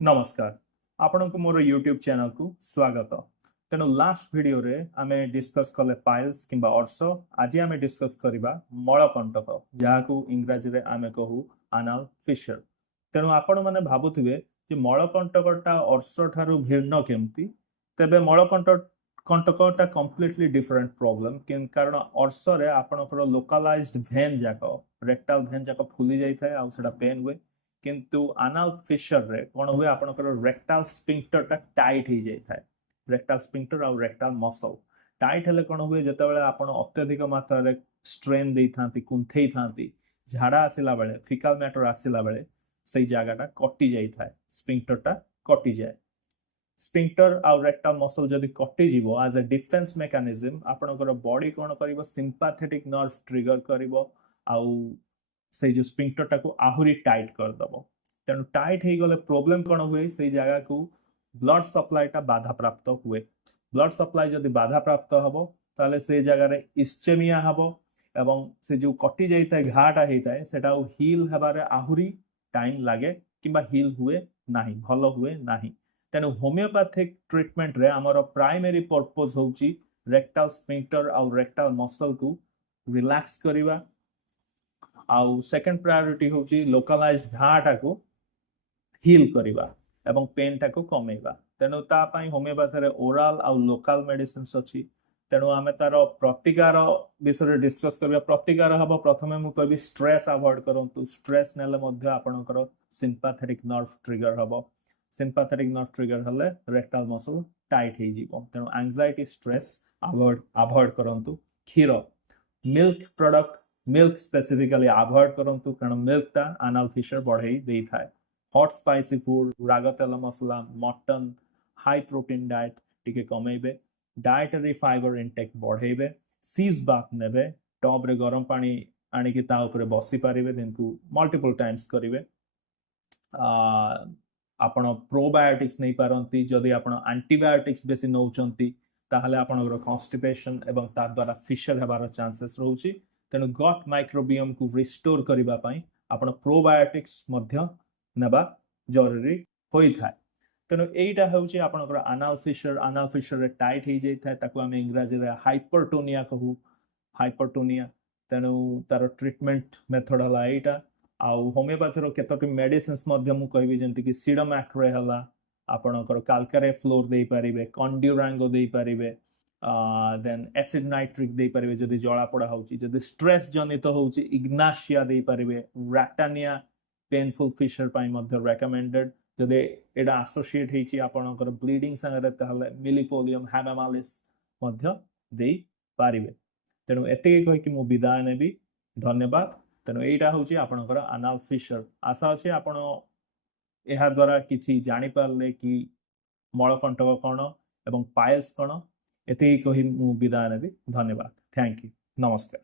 नमस्कार आपण को मोर यूट्यूब चैनल को स्वागत। तेणु लास्ट वीडियो रे आमे डिस्कस कले पाइल्स किंबा अर्श। आज आमे डिस्कस करिबा मलकंटक जहाकू इंग्रजी रे आमे कहू एनाल फिशर। तेणु आपण माने भाबुथिबे जे मलकंटकटा अर्श ठारू भिन्न केमती। तेबे मलकंटकटा कंप्लीटली डिफरेंट प्रॉब्लम कारण अर्श रे आपणकर लोकलाइज्ड भेन जाक रेक्टल भेन जाक फुली जाई थाए आ सेटा पेन हुए किंतु एनाल फिशर रे कोन हुए आपनकर रेक्टल स्फिंक्टर टा टाइट हो जाई थाए। रेक्टल स्फिंक्टर और रेक्टल मसल टाइट हेले कोन हुए जते बेले आपण अत्यधिक मात्रा रे स्ट्रेन देई थांती कुंथेई थांती झाड़ा आसिला बेले फिकल मैटर आसिला बेले सही जगहटा कटि जाई थाए स्फिंक्टर टा कटि जाए। स्फिंक्टर और रेक्टल मसल जदि कटि जीवो एज अ डिफेंस मेकानिज्म आपनकर बॉडी कोन करिवो सिंपैथेटिक नर्व ट्रिगर करिवो आउ से जो स्फिंक्टर टाको आहुरी टाइट कर दबो। तेणु टाइट हो गले प्रॉब्लम कौन हुए से जगह को ब्लड सप्लाई टा बाधा प्राप्त हुए। ब्लड सप्लाई जदि बाधा प्राप्त हबो ताले से जगह रे इस्चेमिया हबो एवं से जो कटि जाइता घाटा होता है सेटा हील हेबारे आहुरी टाइम लागे किंबा हील हुए नाही भलो हुए नाही। तेणु होमियोपैथिक ट्रीटमेंट रे हमर प्राइमरी पर्पस होउची रेक्टल स्फिंक्टर और रेक्टल मसल को रिलैक्स करिवा आउ सेकंड प्रायोरिटी होची लोकलाइज्ड घाटा को हील करिवा एवं पेन टा को कमेइबा। तेणु ता पई होमियोपैथी रे ओरल आउ लोकल मेडिसिन्स अछि। तेणु आमे तार प्रतिकार विषय डिस्कस करिया। प्रतिकार हबो प्रथमे मु कहबी स्ट्रेस अवॉइड करंतु। स्ट्रेस नेले मध्ये आपनकर सिंपैथेटिक नर्व ट्रिगर हबो। सिंपैथेटिक नर्व ट्रिगर हले रेक्टल मसल टाइट हे जीवो। तेणु एंजाइटी स्ट्रेस अवॉइड करंतु। क्षीर milk product milk specifically avoid करंतु कारण मिल्क ता एनाल फिशर बढ़ाई देई थाए। हॉट स्पाइसी फूड राग तेल मसला मटन हाई प्रोटीन डाइट टिके कमेइबे। डाइटरी फाइबर इंटेक बढ़ाइबे। सीज बाथ नेबे टब रे गरम पानी आनी कि ता ऊपर बसी पारिबे दिन को मल्टीपल टाइम्स करिवे। आपण प्रोबायोटिक्स नहीं पारंती जदि आपण एंटीबायोटिक्स बेसी नौचंती ताहले आपणकर कॉन्स्टिपेशन एवं ता द्वारा फिशर हेबार चांसेस रहउची। तेणु गट माइक्रोबियम को रिस्टोर करिबा पई आपण प्रोबायोटिक्स मध्य नेबा जरूरी होई थाए। तेणु एटा होउची आपणकर एनाल फिशर रे टाइट हो जाई थाए ताको हम इंग्रजी रे हाइपरटोनिया कहू हाइपरटोनिया। तेणु तार ट्रीटमेंट मेथड हला एटा आउ होमियोपैथी रो केतोटी मेडिसिन्स मध्य मु कहबी जेंति कि सीडम एक्रे हला आपणकर काल्कारे फ्लोर देई परिबे कंड्यूरांगो देई परिबे देन एसिड नाइट्रिक दे पारिबे जदि जळा पड़ा होउची। जदि स्ट्रेस जनित होउची इग्नाशिया दे पारिबे। रैटानिया पेनफुल फिशर पई मध्ये रेकमेंडेड। जदि एडा एसोसिएट हेची आपणकर ब्लीडिंग संगे ताहले मिलिफोलियम हैमामालिस मध्ये दे पारिबे। तेणु एते कहि कि मु विदाय नेबी। धन्यवाद। तेणु एटा होउची आपणकर एनाल फिशर। आशा अछि आपण एहा द्वारा किछि जानि पारले कि मलकंटक कोन एवं पाइल्स कोन। एते कहि मु विदाय नेबी। धन्यवाद। Thank you. नमस्कार।